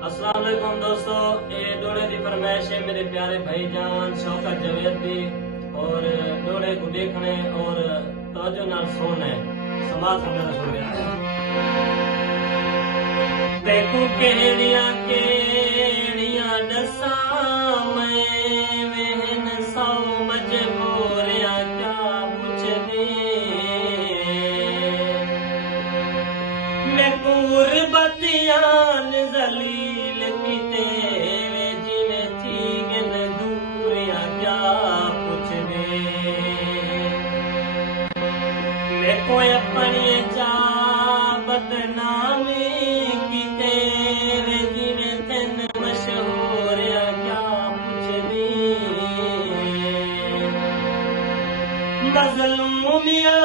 अस्सलाम वालेकुम दोस्तों, ये डोले की फरमाइश है मेरे प्यारे भाईजान शौकत जवेद की और डोले को देखने और तवज्जो नाल सुनने समाज करना शुरू किया। देखो केड़ियां केड़ियां दसा मैं वहन सौ मजबूरियां क्या पूछने मैं गुरबतियां जलील किते जिने चीगन दूरियां क्या पूछने मैं कोई अपनी चा बदनामी किते जिने तेन मशहूर क्या पूछने मजलूमिया